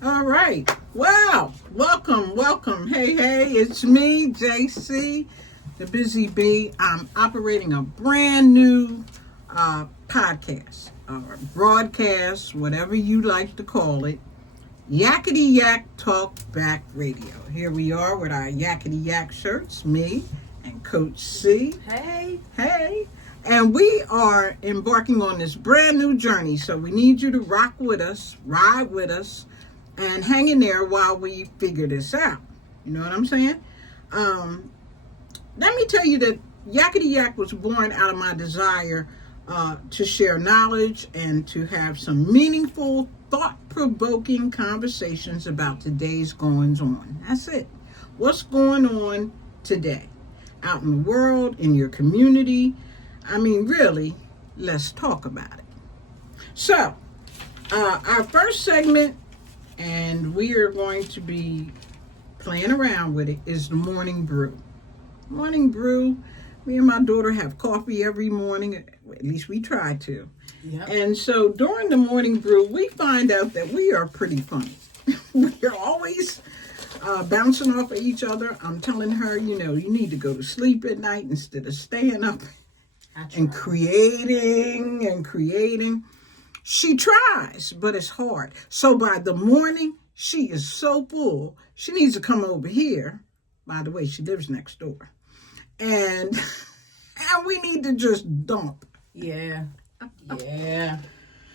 All right. Wow. Welcome. Hey, it's me, JC, the Busy Bee. I'm operating a brand new podcast or broadcast, whatever you like to call it. Yakity Yak Talk Back Radio. Here we are with our Yakity Yak shirts, me and Coach C. Hey. And we are embarking on this brand new journey. So we need you to rock with us, ride with us, and hang in there while we figure this out. You know what I'm saying? Let me tell you that Yakity Yak was born out of my desire to share knowledge and to have some meaningful, thought-provoking conversations about today's goings on. That's it. What's going on today? Out in the world, in your community. I mean, really, let's talk about it. So, our first segment, and we are going to be playing around with it, is the morning brew. Morning brew. Me and my daughter have coffee every morning. At least we try to. Yep. And so during the morning brew, we find out that we are pretty funny. We're always bouncing off of each other. I'm telling her, you need to go to sleep at night instead of staying up and creating. She tries, but it's hard. So by the morning, she is so full, she needs to come over here. By the way, she lives next door. And we need to just dump. Yeah.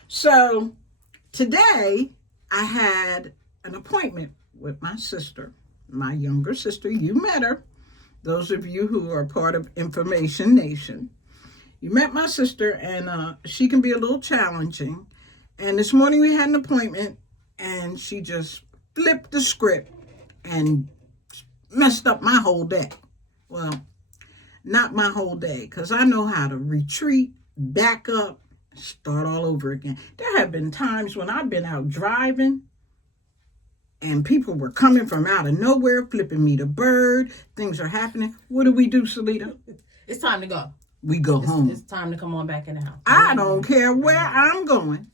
So today, I had an appointment with my sister, my younger sister. You met her. Those of you who are part of Information Nation. You met my sister, and she can be a little challenging. And this morning we had an appointment, and she just flipped the script and messed up my whole day. Well, not my whole day, because I know how to retreat, back up, start all over again. There have been times when I've been out driving, and people were coming from out of nowhere, flipping me the bird. Things are happening. What do we do, Salita? It's time to go. We go home. It's time to come on back in the house. I don't care where I'm going,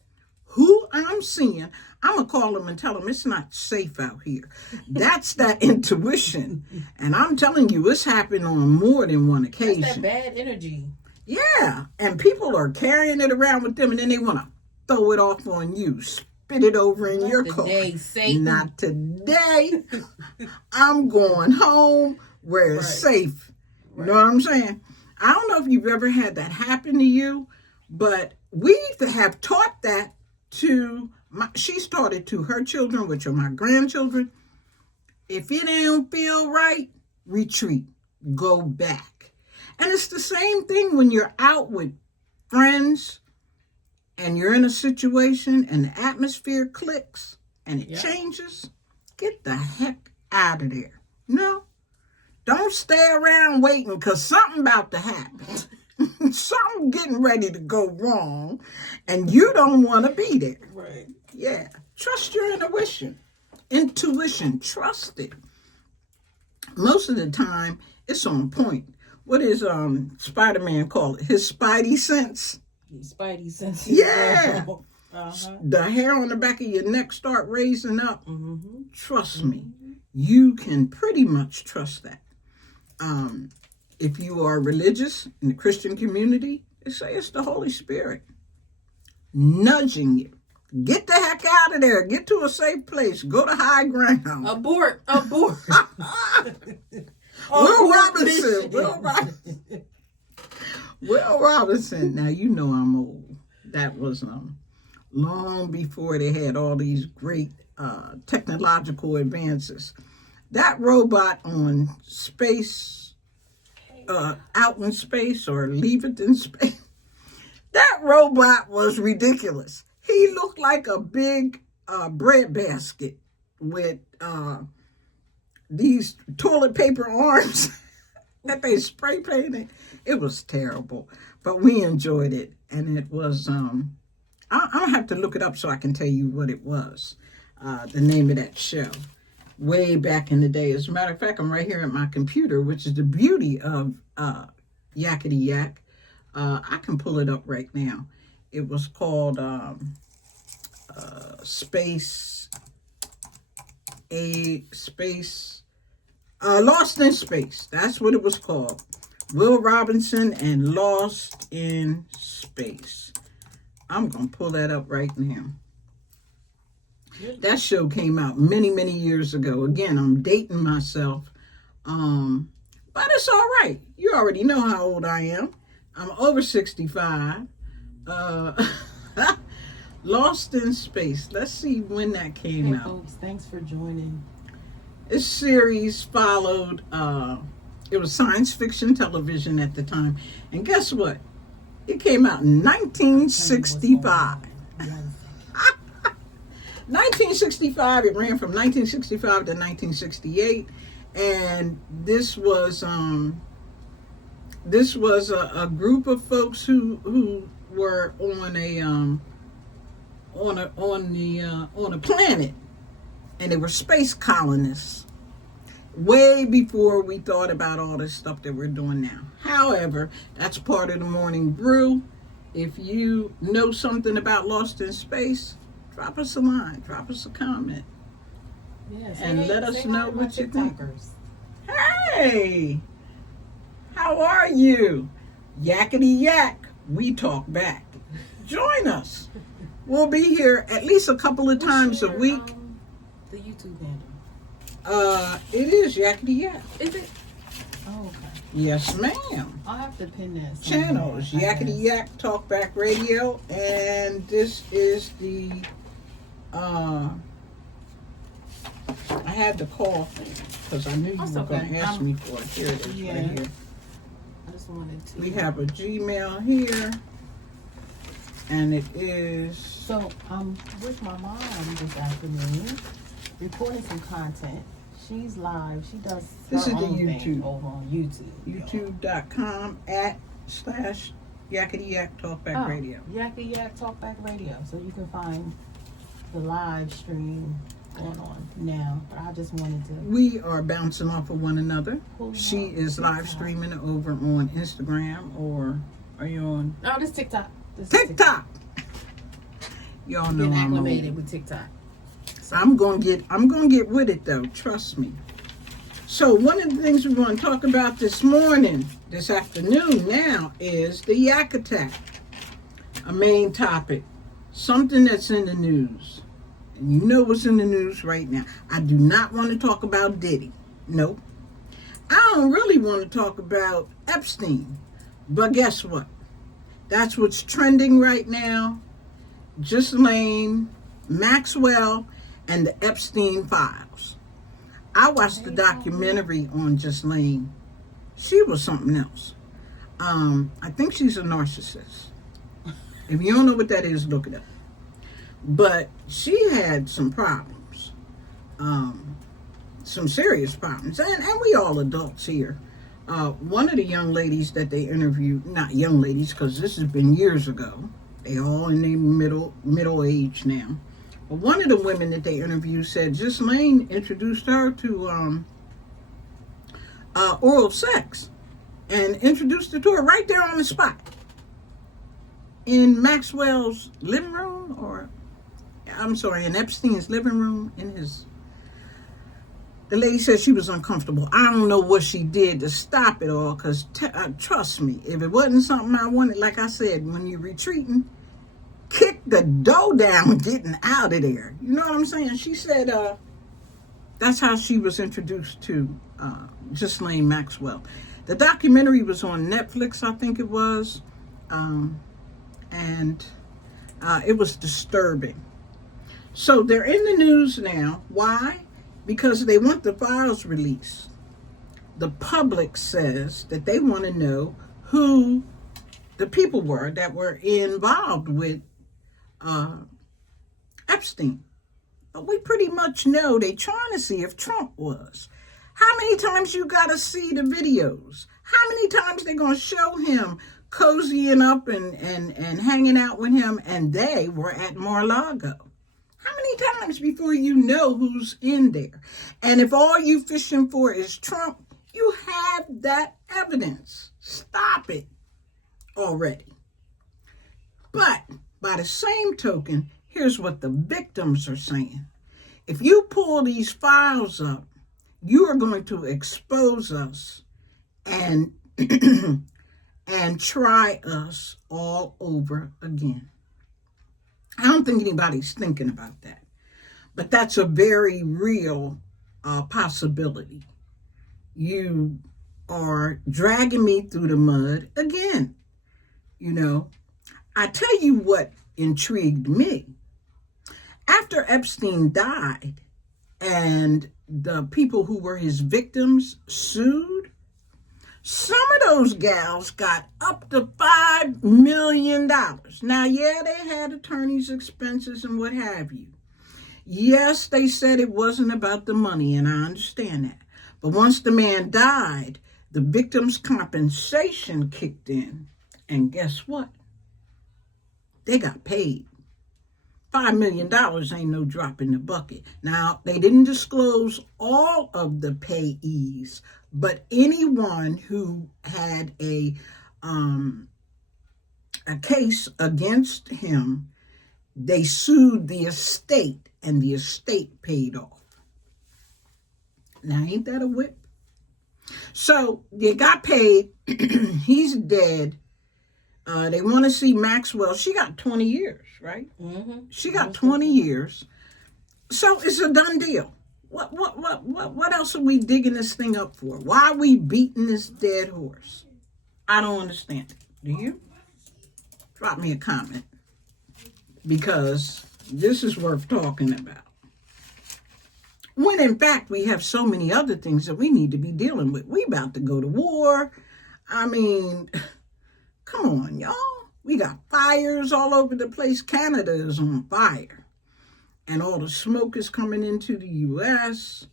who I'm seeing. I'm going to call them and tell them it's not safe out here. That's that intuition. And I'm telling you, it's happened on more than one occasion. That's that bad energy. Yeah. And people are carrying it around with them, and then they want to throw it off on you. Spit it over in your car. Satan. Not today. I'm going home where it's safe. You know what I'm saying? I don't know if you've ever had that happen to you, but we have taught that she's taught it to her children, which are my grandchildren. If it don't feel right, retreat, go back. And it's the same thing when you're out with friends and you're in a situation and the atmosphere clicks and it changes. Get the heck out of there. No. Don't stay around waiting, because something about to happen. Something getting ready to go wrong, and you don't want to be there. Right. Yeah. Trust your intuition. Trust it. Most of the time, it's on point. What is Spider-Man call it? His spidey sense? His spidey sense. Yeah. The hair on the back of your neck start raising up. Mm-hmm. Trust me. You can pretty much trust that. If you are religious in the Christian community, they say it's the Holy Spirit nudging you. Get the heck out of there. Get to a safe place. Go to high ground. Abort. Will Robinson. Now, you know I'm old. That was long before they had all these great technological advances. That robot on space, out in space or leave it in space, that robot was ridiculous. He looked like a big bread basket with these toilet paper arms that they spray painted. It was terrible, but we enjoyed it. And it was, I'll have to look it up so I can tell you what it was, the name of that show. Way back in the day. As a matter of fact, I'm right here at my computer, which is the beauty of Yakity Yak. I can pull it up right now. It was called Space a space, Lost in Space. That's what it was called. Will Robinson and Lost in Space. I'm going to pull that up right now. That show came out many, many years ago. Again, I'm dating myself. But it's all right. You already know how old I am. I'm over 65. Lost in Space. Let's see when that came out. Folks, thanks for joining. This series followed, it was science fiction television at the time. And guess what? It came out in 1965. 1965, it ran from 1965 to 1968. And this was a group of folks who were on a planet, and they were space colonists way before we thought about all this stuff that we're doing now. However, that's part of the morning brew. If you know something about Lost in Space, drop us a line, drop us a comment. Yes, and let us know what you think. TikTokers. Hey, how are you? Yakity Yak, we talk back. Join us. We'll be here at least a couple of times a week. The YouTube handle. It is Yakity Yak. Is it? Oh, okay. Yes, ma'am. I'll have to pin that. Channels, Yakity Yak Talkback Radio, and this is the I had to call because I knew you were going to ask me for it. Here it is, right here. I just wanted to. We have a Gmail here, and it is. So I'm with my mom this afternoon, recording some content. She's live. She does. This her is the own thing YouTube. over on YouTube. YouTube.com/Yakity Yak Talkback Radio. Yakity Yak Talkback Radio. So you can find the live stream going on now. But I just wanted to. We are bouncing off of one another. Pull She up is TikTok. live streaming over on Instagram, or are you on No, this TikTok. This is TikTok? Y'all know Getting I'm acclimated old. with TikTok. I'm gonna get with it though. Trust me. So one of the things we want to talk about this afternoon now, is the yak attack. A main topic, something that's in the news. And you know what's in the news right now. I do not want to talk about Diddy. Nope. I don't really want to talk about Epstein. But guess what? That's what's trending right now. Ghislaine Maxwell and the Epstein files. I watched the documentary on Ghislaine. She was something else. I think she's a narcissist. If you don't know what that is, look it up. But she had some problems. Some serious problems. And we all adults here. One of the young ladies that they interviewed, not young ladies, because this has been years ago. They all in their middle age now. But one of the women that they interviewed said Ghislaine introduced her to oral sex, and introduced her to her right there on the spot in Maxwell's living room, in Epstein's living room. The lady said she was uncomfortable. I don't know what she did to stop it all, because trust me, if it wasn't something I wanted, like I said, when you're retreating, kick the door down getting out of there. You know what I'm saying? She said that's how she was introduced to Ghislaine Maxwell. The documentary was on Netflix, I think it was, and it was disturbing. So they're in the news now. Why? Because they want the files released. The public says that they want to know who the people were that were involved with Epstein. But we pretty much know they're trying to see if Trump was. How many times you got to see the videos? How many times they going to show him cozying up and hanging out with him, and they were at Mar-a-Lago? How many times before you know who's in there? And if all you fishing for is Trump, you have that evidence. Stop it already. But by the same token, here's what the victims are saying. if you pull these files up, you are going to expose us and and try us all over again. I don't think anybody's thinking about that, but that's a very real possibility. You are dragging me through the mud again. You know, I tell you what intrigued me. After Epstein died and the people who were his victims sued, some of those gals got up to $5 million. Now, yeah, they had attorney's expenses and what have you. Yes, they said it wasn't about the money, and I understand that. But once the man died, the victim's compensation kicked in. And guess what? They got paid. $5 million ain't no drop in the bucket. Now, they didn't disclose all of the payees, but anyone who had a case against him, they sued the estate, and the estate paid off. Now, ain't that a whip? So, they got paid. He's dead. They want to see Maxwell. She got 20 years, right? Mm-hmm. She got 20 years. So it's a done deal. What else are we digging this thing up for? Why are we beating this dead horse? I don't understand it. Do you? Drop me a comment, because this is worth talking about. When in fact we have so many other things that we need to be dealing with. We about to go to war. I mean, come on, y'all. We got fires all over the place. Canada is on fire. And all the smoke is coming into the U.S.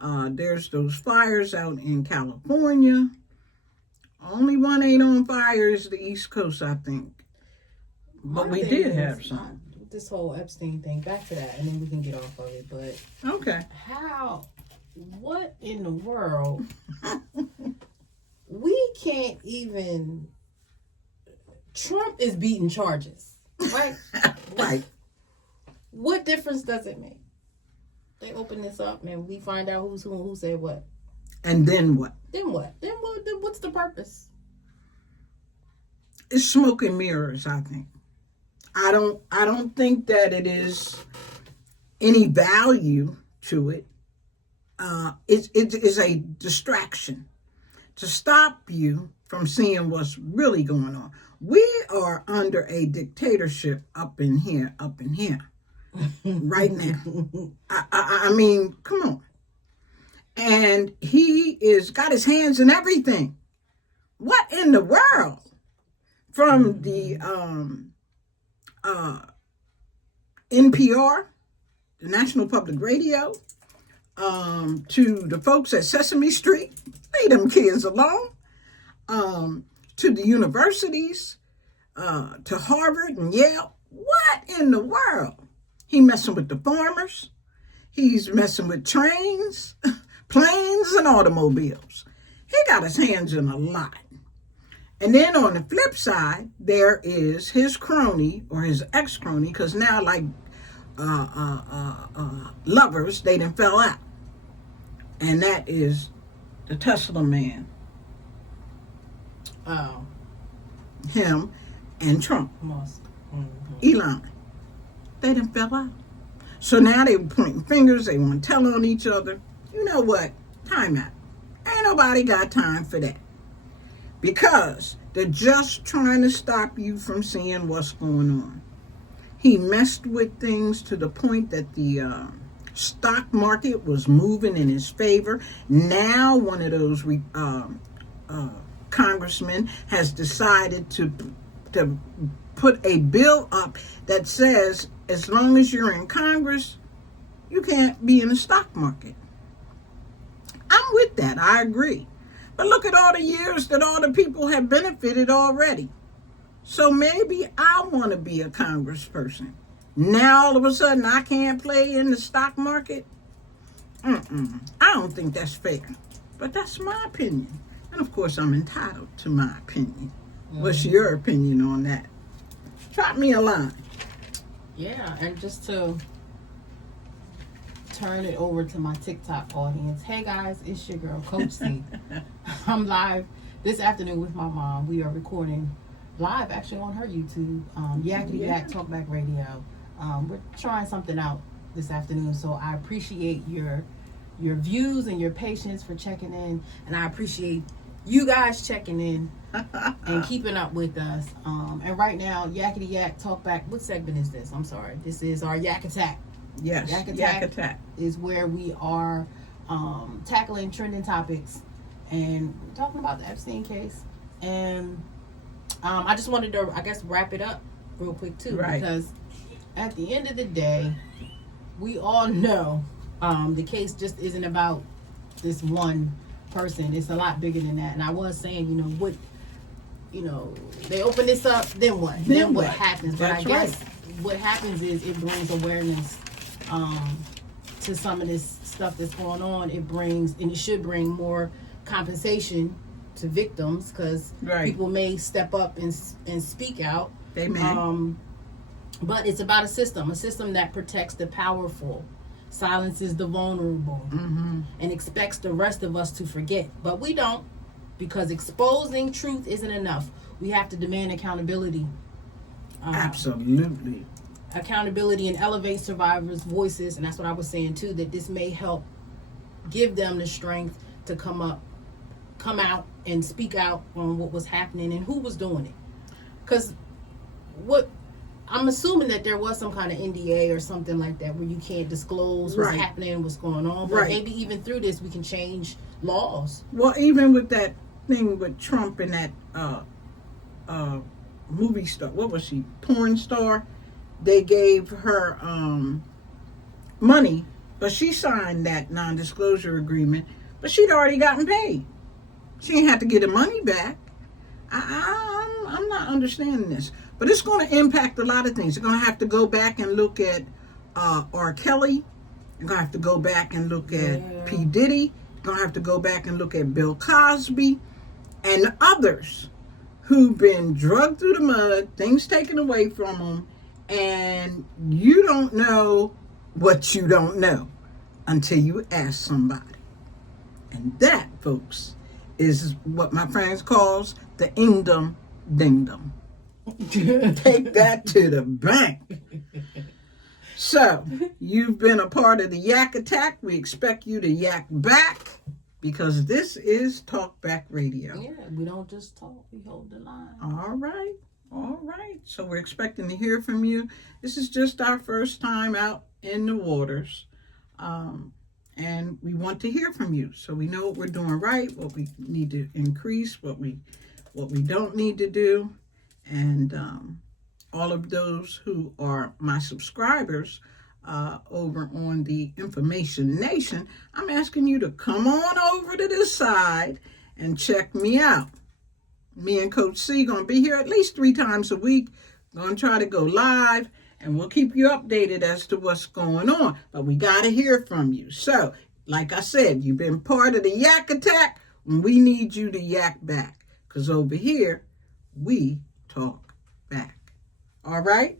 There's those fires out in California. Only one ain't on fire is the East Coast, I think. But we did have some. This whole Epstein thing, back to that, and then we can get off of it. But okay. What in the world? We can't even... Trump is beating charges, right? Right. What difference does it make? They open this up and we find out who's who and who said what. And then what? Then what? Then what's the purpose? It's smoke and mirrors, I think. I don't think that it is any value to it. It is a distraction to stop you from seeing what's really going on. We are under a dictatorship up in here, right now. I mean, come on. And he is got his hands in everything. What in the world? From the NPR, the National Public Radio, to the folks at Sesame Street, leave them kids alone, to the universities, to Harvard and Yale. What in the world? He messing with the farmers. He's messing with trains, planes, and automobiles. He got his hands in a lot. And then on the flip side, there is his crony or his ex-crony, because now like lovers, they done fell out. And that is the Tesla man. Oh. Him and Trump. Musk. Mm-hmm. Elon. They done fell out. So now they pointing fingers. They want to tell on each other. You know what? Time out. Ain't nobody got time for that. Because they're just trying to stop you from seeing what's going on. He messed with things to the point that the stock market was moving in his favor. Now one of those congressmen has decided to put a bill up that says as long as you're in Congress, you can't be in the stock market. I'm with that. I agree. But look at all the years that all the people have benefited already. So maybe I want to be a congressperson. Now all of a sudden I can't play in the stock market? I don't think that's fair. But that's my opinion. And of course I'm entitled to my opinion. What's your opinion on that? Drop me a line. Yeah, and just to turn it over to my TikTok audience. Hey guys, it's your girl, Coach C. I'm live this afternoon with my mom. We are recording live actually on her YouTube, Yakity Yak Talkback Radio. We're trying something out this afternoon, so I appreciate your views and your patience for checking in, and I appreciate you guys checking in and keeping up with us. And right now, Yakity Yak Talkback. What segment is this? I'm sorry. This is our Yak Attack. Yes, Yak Attack is where we are tackling trending topics and talking about the Epstein case. And I just wanted to, I guess, wrap it up real quick too, right? Because at the end of the day, we all know the case just isn't about this one person. It's a lot bigger than that. And I was saying, they open this up, then what? Then what happens? But I guess what happens is it brings awareness to some of this stuff that's going on. It brings, and it should bring, more compensation to victims, because people may step up and speak out. They may. But it's about a system that protects the powerful, silences the vulnerable, and expects the rest of us to forget. But we don't, because exposing truth isn't enough. We have to demand accountability. Absolutely. Accountability and elevate survivors' voices. And that's what I was saying too, that this may help give them the strength to come out and speak out on what was happening and who was doing it. Because I'm assuming that there was some kind of NDA or something like that where you can't disclose what's happening and what's going on. But maybe even through this we can change laws. Well, even with that thing with Trump and that movie star, what was she? Porn star. They gave her money, but she signed that non-disclosure agreement, but she'd already gotten paid. She didn't have to get the money back. I'm not understanding this. But it's going to impact a lot of things. You're going to have to go back and look at R. Kelly. You're going to have to go back and look at P. Diddy. You're going to have to go back and look at Bill Cosby and others who've been drugged through the mud, things taken away from them, and you don't know what you don't know until you ask somebody. And that, folks, is what my friends calls the ingdom dingdom. Take that to the bank. So, you've been a part of the Yak Attack. We expect you to yak back, because this is Talkback Radio. Yeah, we don't just talk, we hold the line. All right. So we're expecting to hear from you. This is just our first time out in the waters. And we want to hear from you, so we know what we're doing right, what we need to increase, what we don't need to do. And all of those who are my subscribers over on the Information Nation, I'm asking you to come on over to this side and check me out. Me and Coach C going to be here at least 3 times a week. Going to try to go live, and we'll keep you updated as to what's going on. But we got to hear from you. So, like I said, you've been part of the Yak Attack, and we need you to yak back. Because over here, we talk back. All right?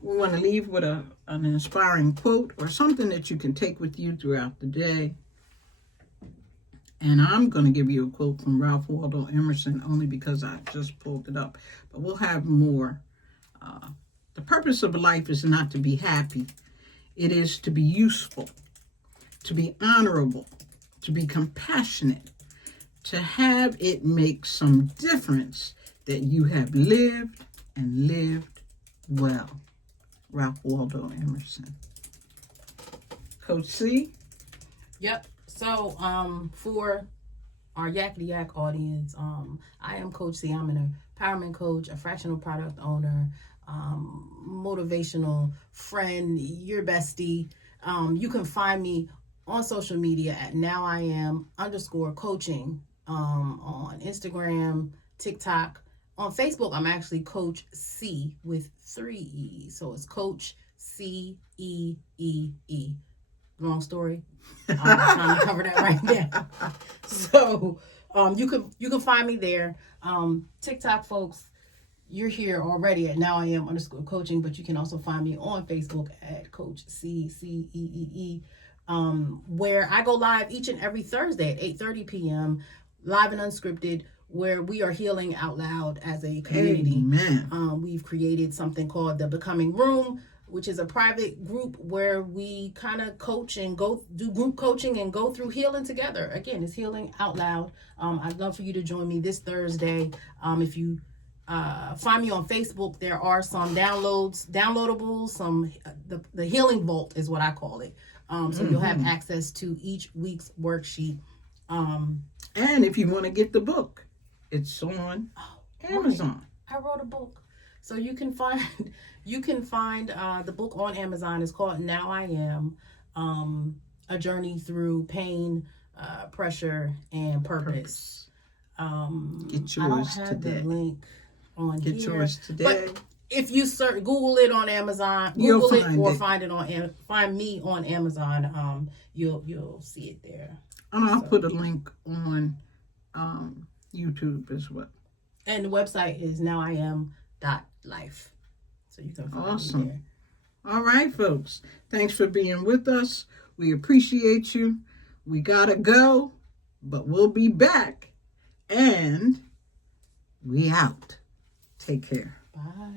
We want to leave with an inspiring quote or something that you can take with you throughout the day. And I'm going to give you a quote from Ralph Waldo Emerson only because I just pulled it up. But we'll have more. The purpose of life is not to be happy. It is to be useful, to be honorable, to be compassionate, to have it make some difference that you have lived and lived well. Ralph Waldo Emerson. Coach C? Yep. So, for our Yakity Yak audience, I am Coach C. I'm an empowerment coach, a fractional product owner, motivational friend, your bestie. You can find me on social media at nowiam_coaching on Instagram, TikTok. On Facebook, I'm actually Coach C with 3 E's. So it's Coach C-E-E-E. Long story. I'm not trying to cover that right now. So you can find me there. TikTok folks, you're here already at NowIam_coaching, but you can also find me on Facebook at Coach CCEEE, where I go live each and every Thursday at 8:30 p.m. live and unscripted, where we are healing out loud as a community. Amen. We've created something called the Becoming Room, which is a private group where we kind of coach and do group coaching and go through healing together. Again, it's healing out loud. I'd love for you to join me this Thursday. If you find me on Facebook, there are some downloadables, the Healing Vault is what I call it. So you'll have access to each week's worksheet. And if you want to get the book, it's on Amazon. I wrote a book. So you can find the book on Amazon. It's called Now I Am, A Journey Through Pain, Pressure, and Purpose. Get yours I don't have today. the link on Get here, yours today. But if you Google it on Amazon, find me on Amazon, you'll see it there. And I'll put a link on YouTube as well. And the website is nowiam.life. So you can find me there. All right, folks. Thanks for being with us. We appreciate you. We gotta go, but we'll be back. And we out. Take care. Bye.